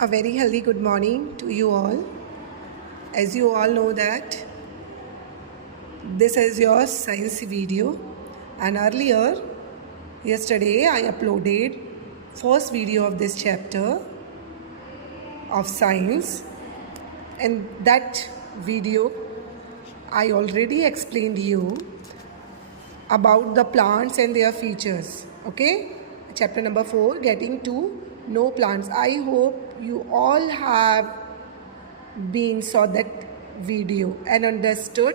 A very healthy good morning to you all. As you all know that this is your science video, and earlier yesterday I uploaded first video of this chapter of science. In that video I already explained you about the plants and their features. Okay, chapter number 4, getting to know plants. I hope you all have been saw that video and understood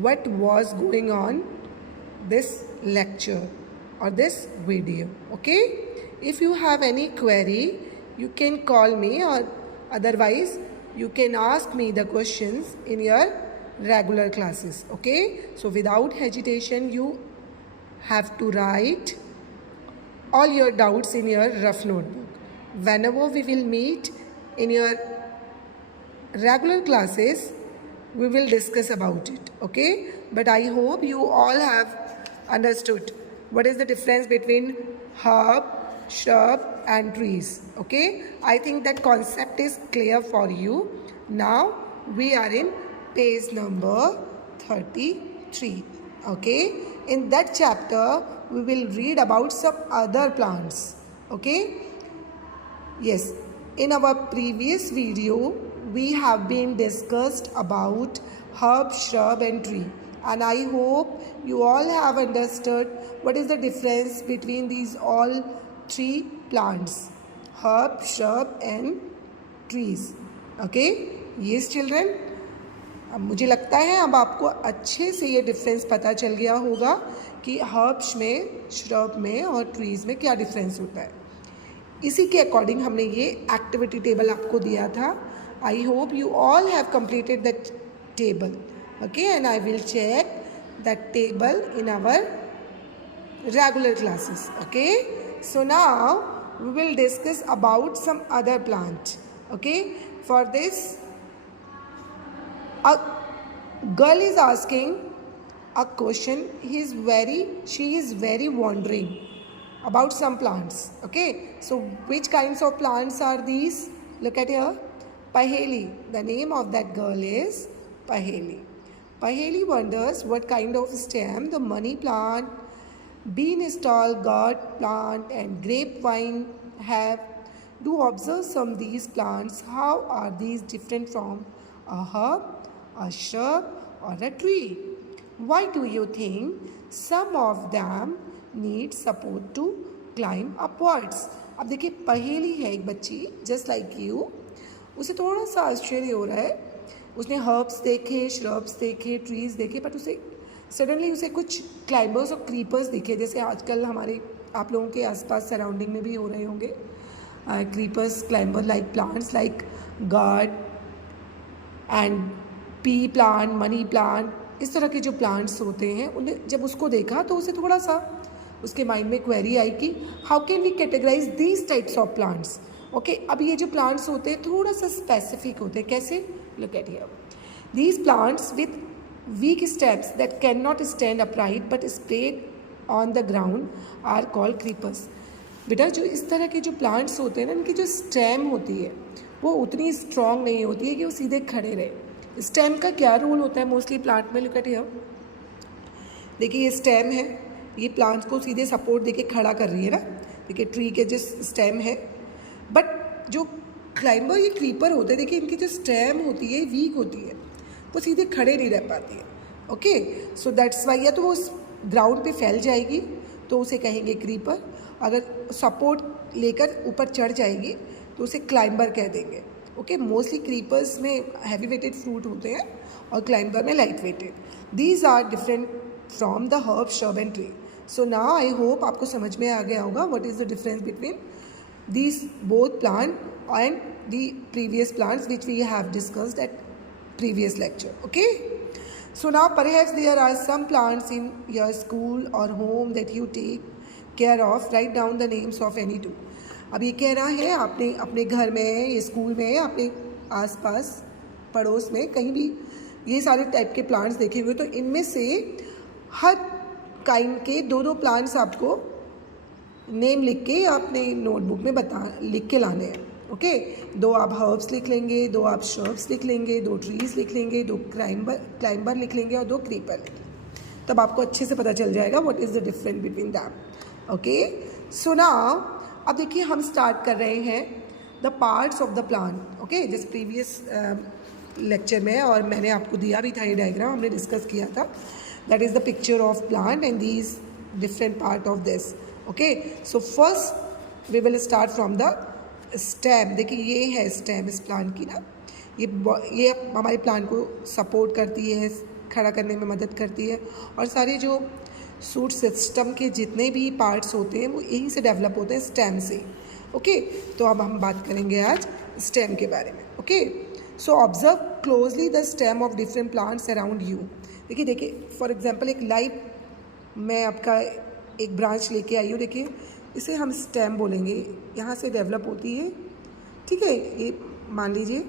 what was going on this lecture or this video. Okay, if you have any query you can call me, or otherwise you can ask me the questions in your regular classes. Okay, so without hesitation you have to write all your doubts in your rough notebook. Whenever we will meet in your regular classes, we will discuss about it. Okay, but I hope you all have understood what is the difference between herb, shrub and trees. Okay, I think that concept is clear for you. Now we are in page number 33. Okay, in that chapter we will read about some other plants. Okay, yes, in our previous video we have been discussed about herb, shrub and tree, and I hope you all have understood what is the difference between these all three plants, herb, shrub and trees. Okay, yes children, अब मुझे लगता है अब आपको अच्छे से ये difference पता चल गया होगा कि हर्ब्स में, श्रब में और ट्रीज़ में क्या डिफरेंस होता है. इसी के अकॉर्डिंग हमने ये एक्टिविटी टेबल आपको दिया था. I hope you all have completed that table. Okay, and I will check that table in our regular classes. Okay, so now we will discuss about some other plant. Okay, for this a girl is asking a question. She is very wondering about some plants. Okay, so which kinds of plants are these? Look at here, Paheli. The name of that girl is Paheli. Paheli wonders what kind of stem the money plant, beanstalk, gourd plant and grapevine have. Do observe some of these plants. How are these different from a herb, a shrub or a tree? Why do you think some of them need support to climb upwards? अब देखिए, पहेली है एक बच्ची just like you. उसे थोड़ा सा आश्चर्य हो रहा है. उसने हर्ब्स देखे, श्रब्स देखे, ट्रीज देखे, बट उसे सडनली उसे कुछ क्लाइंबर्स और क्रीपर्स दिखे, जैसे आजकल हमारे आप लोगों के आसपास सराउंडिंग में भी हो रहे होंगे. Creepers, climber like plants like guard and P plant, money plant, इस तरह के जो प्लांट्स होते हैं, उन्हें जब उसको देखा तो उसे थोड़ा सा उसके माइंड में क्वेरी आई कि how can we categorize these types of plants. Okay, अब ये जो प्लांट्स होते हैं थोड़ा सा स्पेसिफिक होते हैं. कैसे? Look at here. These plants with weak stems that can not stand upright but spread on the ground are called creepers. बेटा, जो इस तरह के जो प्लांट्स होते हैं ना, इनकी जो स्टेम होती है वो उतनी स्ट्रॉन्ग नहीं होती है कि वो सीधे खड़े रहे. स्टेम का क्या रोल होता है मोस्टली प्लांट में? Look at here. देखिए, ये स्टेम है, ये प्लांट को सीधे सपोर्ट देके खड़ा कर रही है ना. देखिए, ट्री के जो स्टेम है, बट जो क्लाइंबर, ये क्रीपर होते हैं, देखिए इनकी जो स्टेम होती है वीक होती है, वो सीधे खड़े नहीं रह पाती है. ओके, सो दैट्स वाई या तो वो ग्राउंड पे फैल जाएगी तो उसे कहेंगे क्रीपर. अगर सपोर्ट लेकर ऊपर चढ़ जाएगी तो उसे क्लाइंबर कह देंगे. ओके, मोस्टली क्रीपर्स में हैवी वेटेड फ्रूट होते हैं और क्लाइंबर में light weighted. These are different from the herb, shrub and tree. So now I hope आपको समझ में आ गया होगा what is the difference between these both plant and the previous plants which we have discussed at previous lecture. Okay, so now perhaps there are some plants in your school और home that you take care of. Write down the names of any two. अब ये कह रहा है आपने अपने घर में, ये स्कूल में, अपने आसपास पड़ोस में कहीं भी ये सारे टाइप के प्लांट्स देखे हुए, तो इनमें से हर काइंड के दो दो प्लांट्स आपको नेम लिख के अपने नोटबुक में लिख के लाने हैं. ओके, 2 आप हर्ब्स लिख लेंगे, 2 आप श्रब्स लिख लेंगे, 2 ट्रीज लिख लेंगे, 2 क्लाइंबर लिख लेंगे और 2 क्रीपर लिख लेंगे। तब आपको अच्छे से पता चल जाएगा what is the difference between them. Okay, so now अब देखिए हम स्टार्ट कर रहे हैं the parts of the plant. Okay, जिस प्रीवियस लेक्चर में और मैंने आपको दिया भी था ये डायग्राम, हमने डिस्कस किया था, that is the picture of plant and these different part of this. Okay, so first we will start from the stem. देखिए ये है स्टेम इस प्लांट की ना, ये हमारे प्लांट को सपोर्ट करती है, खड़ा करने में मदद करती है, और सारे जो सूट सिस्टम के जितने भी पार्ट्स होते हैं वो यहीं से डेवलप होते हैं, स्टेम से। ओके, तो अब हम बात करेंगे आज स्टेम के बारे में। Okay, so observe closely the stem of different plants around you. देखिए फॉर एग्जांपल एक लाइव मैं आपका एक ब्रांच लेके आई हूँ, देखिए इसे हम स्टेम बोलेंगे, यहाँ से डेवलप होती है। ठीक है, ये मान लीजिए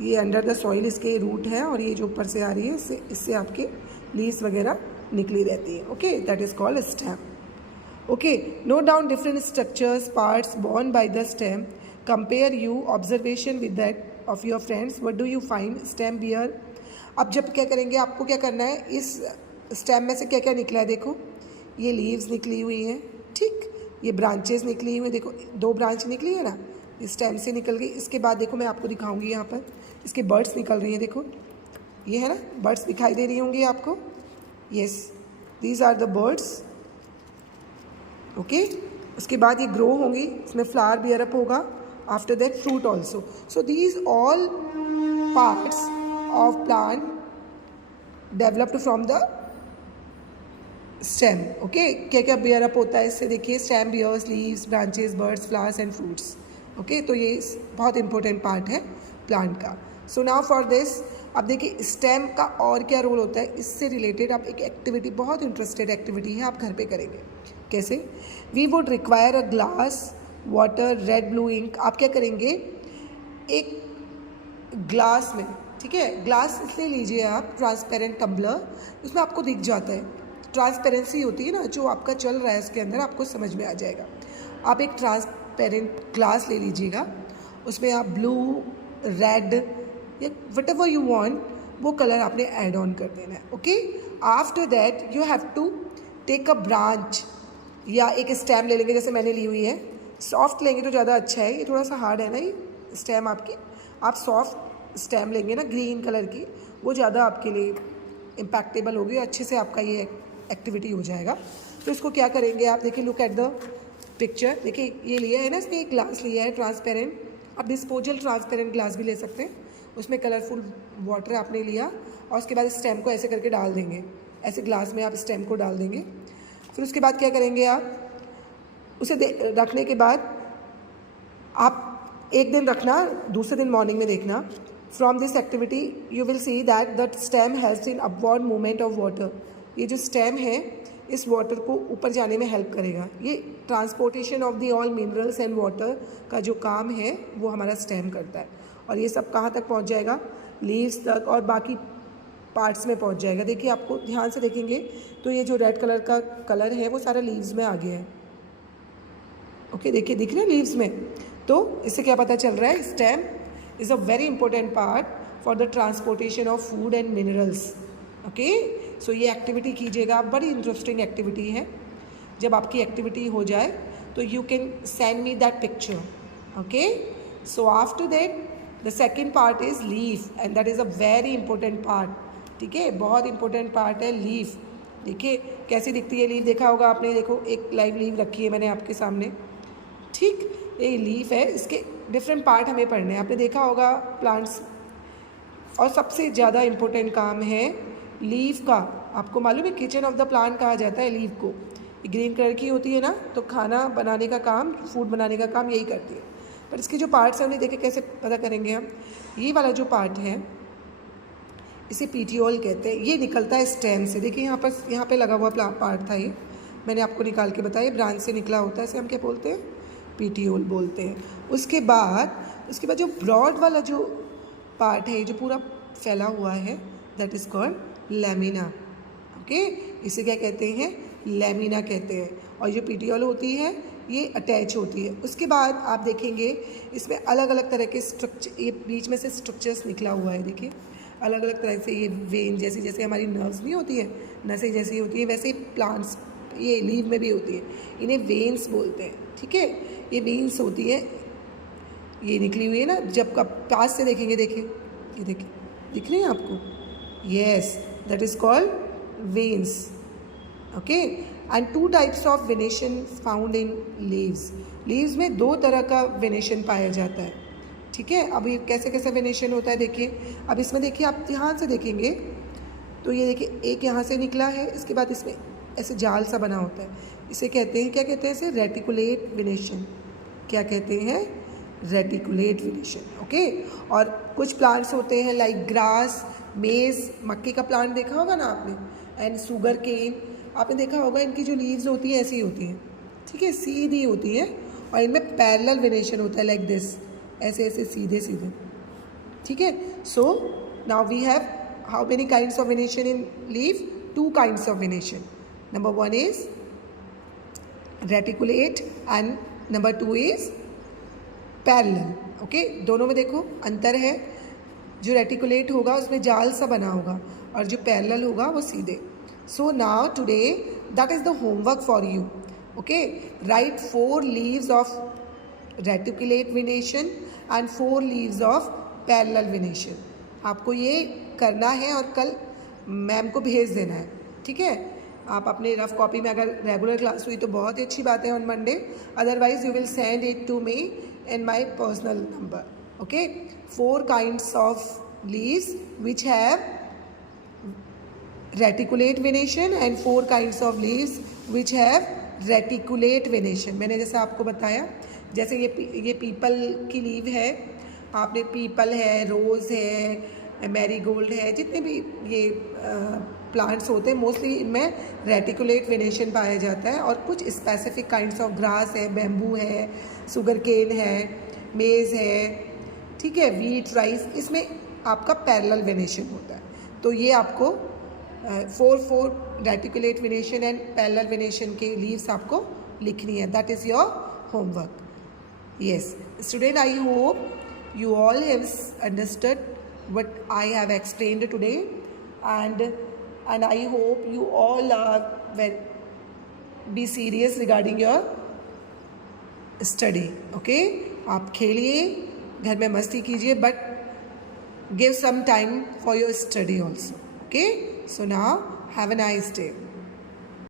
ये अंडर द सॉइल इसके रूट है और ये जो ऊपर से आ रही है इससे आपके लीव्स वगैरह निकली रहती है। Okay, that is called stem. Okay, note down different structures parts borne by the stem, compare you observation with that of your friends, what do you find stem bear. अब जब क्या करेंगे, आपको क्या करना है, इस स्टेम में से क्या क्या निकला है, देखो ये लीव्स निकली हुई हैं, ठीक, ये ब्रांचेस निकली हुई हैं, देखो 2 ब्रांच निकली है ना, इस स्टेम से निकल गई। इसके बाद देखो मैं आपको दिखाऊंगी, यहाँ पर इसके बर्ड्स निकल रही हैं, देखो ये है ना, बर्ड्स दिखाई दे रही होंगी आपको, yes these are the birds. Okay, उसके बाद ये ग्रो होंगी, इसमें फ्लावर बियर अप होगा, after that fruit also. So these all parts of plant developed from the stem. Okay, क्या क्या बियर अप होता है इससे, देखिए stem bears leaves branches birds flowers and fruits. Okay, तो ये बहुत इंपॉर्टेंट पार्ट है प्लांट का। सो नाउ फॉर दिस, अब देखिए स्टेम का और क्या रोल होता है, इससे रिलेटेड आप एक एक्टिविटी, बहुत इंटरेस्टेड एक्टिविटी है, आप घर पे करेंगे। कैसे, we would require a glass water red blue ink. आप क्या करेंगे, एक ग्लास में, ठीक है, ग्लास इसलिए लीजिए आप ट्रांसपेरेंट टम्बलर, उसमें आपको दिख जाता है, ट्रांसपेरेंसी होती है ना, जो आपका चल रहा है उसके अंदर आपको समझ में आ जाएगा। आप एक ट्रांसपेरेंट ग्लास ले लीजिएगा, उसमें आप ब्लू रेड या वट एवर यू वांट वो कलर आपने ऐड ऑन कर देना है। Okay, after that you have to take a branch या एक स्टेम ले लेंगे, जैसे मैंने ली हुई है, सॉफ्ट लेंगे तो ज़्यादा अच्छा है, ये थोड़ा सा हार्ड है ना ये स्टेम आपकी, आप सॉफ्ट स्टेम लेंगे ना ग्रीन कलर की, वो ज़्यादा आपके लिए इम्पैक्टेबल होगी, अच्छे से आपका ये एक्टिविटी हो जाएगा। तो इसको क्या करेंगे आप, देखिए लुक एट द पिक्चर, देखिए ये लिया है ना, इसने एक ग्लास लिया है ट्रांसपेरेंट, आप डिस्पोजल ट्रांसपेरेंट ग्लास भी ले सकते हैं, उसमें कलरफुल वाटर आपने लिया और उसके बाद स्टेम को ऐसे करके डाल देंगे, ऐसे ग्लास में आप स्टेम को डाल देंगे। फिर उसके बाद क्या करेंगे आप, उसे रखने के बाद आप एक दिन रखना, दूसरे दिन मॉर्निंग में देखना। From this activity you will see that the stem helps in upward movement of water. ये जो स्टेम है इस वाटर को ऊपर जाने में हेल्प करेगा, ये transportation of the all minerals and water का जो काम है वो हमारा स्टेम करता है, और ये सब कहाँ तक पहुँच जाएगा, लीव्स तक और बाकी पार्ट्स में पहुँच जाएगा। देखिए आपको ध्यान से देखेंगे तो ये जो रेड कलर का कलर है वो सारा लीव्स में आ गया है। ओके, देखिए दिख रहे हैं लीव्स में, तो इससे क्या पता चल रहा है, stem is a very important part for the transportation of food and minerals. Okay, so ये एक्टिविटी कीजिएगा, बड़ी इंटरेस्टिंग एक्टिविटी है। जब आपकी एक्टिविटी हो जाए तो you can send me that picture. Okay, so after that the second part is leaf and that is a very important part. ठीक है, बहुत इंपॉर्टेंट पार्ट है लीफ। देखिए कैसी दिखती है लीफ, देखा होगा आपने, देखो एक लाइव लीफ रखी है मैंने आपके सामने, ठीक, ये लीफ है, इसके डिफरेंट पार्ट हमें पढ़ने हैं, आपने देखा होगा प्लांट्स। और सबसे ज़्यादा इम्पोर्टेंट काम है लीफ का, आपको मालूम है किचन ऑफ द प्लांट कहा जाता है लीफ को, ग्रीन कलर की होती है ना, तो खाना बनाने का काम, फूड बनाने का काम यही करती है। पर इसके जो पार्ट्स हैं उन्हें देखे कैसे पता करेंगे हम, ये वाला जो पार्ट है इसे पीटियोल कहते हैं, ये निकलता है स्टेम से। देखिए यहाँ पे लगा हुआ पार्ट था, ये मैंने आपको निकाल के बताया, ब्रांच से निकला होता है, इसे हम क्या बोलते हैं, पीटियोल बोलते हैं। उसके बाद जो ब्रॉड वाला जो पार्ट है, जो पूरा फैला हुआ है, that is called lamina. Okay, इसे क्या कहते हैं, लैमिना कहते हैं। और जो पीटियोल होती है ये अटैच होती है। उसके बाद आप देखेंगे इसमें अलग अलग तरह के स्ट्रक्चर, ये बीच में से स्ट्रक्चर्स निकला हुआ है, देखिए अलग अलग तरह से। ये वेन जैसी, जैसे हमारी नर्व्स नहीं होती है, नसें जैसी होती है, वैसे ही प्लांट्स ये लीव में भी होती है, इन्हें वेन्स बोलते हैं, ठीक है। ये वेन्स होती है, ये निकली हुई है ना, जब कब पास से देखेंगे, देखिए ये देखिए, दिख रही है आपको, yes, that is called veins, okay. And 2 types of venation found in leaves. Leaves में 2 तरह का वेनेशन पाया जाता है, ठीक है। अब ये कैसे कैसे वेनेशन होता है देखिए। अब इसमें देखिए, आप ध्यान से देखेंगे तो ये देखिए एक यहाँ से निकला है, इसके बाद इसमें ऐसे जाल सा बना होता है, इसे कहते हैं, क्या कहते हैं इसे, रेटिकुलेट वेनेशन। क्या कहते हैं, रेटिकुलेट वेनेशन, ओके। और कुछ प्लांट्स होते हैं लाइक ग्रास, मेज, मक्के का प्लांट देखा होगा ना आपने, एंड शुगर केन, आपने देखा होगा, इनकी जो लीव्स होती हैं ऐसी होती हैं, ठीक है, सीधी होती हैं, और इनमें पैरेलल वेनेशन होता है लाइक दिस, ऐसे ऐसे सीधे सीधे, ठीक है। So now we have how many kinds of venation in leave? 2 kinds of venation. Number 1 is reticulate and number 2 is parallel, okay. दोनों में देखो अंतर है, जो रेटिकुलेट होगा उसमें जाल सा बना होगा, और जो पैरेलल होगा वो सीधे। So now today that is the homework for you, okay. Right 4 leaves of reticulate venation and 4 leaves of parallel venation. आपको ये करना है और कल मैम को भेज देना है, ठीक है। आप अपने रफ कॉपी में, अगर रेगुलर क्लास हुई तो बहुत ही अच्छी बात है on Monday, otherwise you will send it to me in my personal number, okay. 4 kinds of leaves which have reticulate venation and 4 kinds of leaves which have reticulate venation। मैंने जैसे आपको बताया, जैसे ये पीपल की लीव है, आपने people है, रोज़ है, मैरीगोल्ड है, जितने भी ये प्लांट्स होते हैं मोस्टली इनमें रेटिकुलेट वेनेशन पाया जाता है। और कुछ स्पेसिफिक काइंड्स ऑफ ग्रास है, बैम्बू है, शुगर केन है, मेज़ है, ठीक है, वीट, राइस, इसमें आपका पैरेलल वेनेशन होता है। तो ये आपको 4 reticulate venation and parallel venation के लीव्स आपको लिखनी है। That is your homework. Yes student, I hope you all have understood what I have explained today, and I hope you all are be serious regarding your study, okay। आप खेलिए, घर में मस्ती कीजिए, but give some time for your study also, okay। So now have a nice day.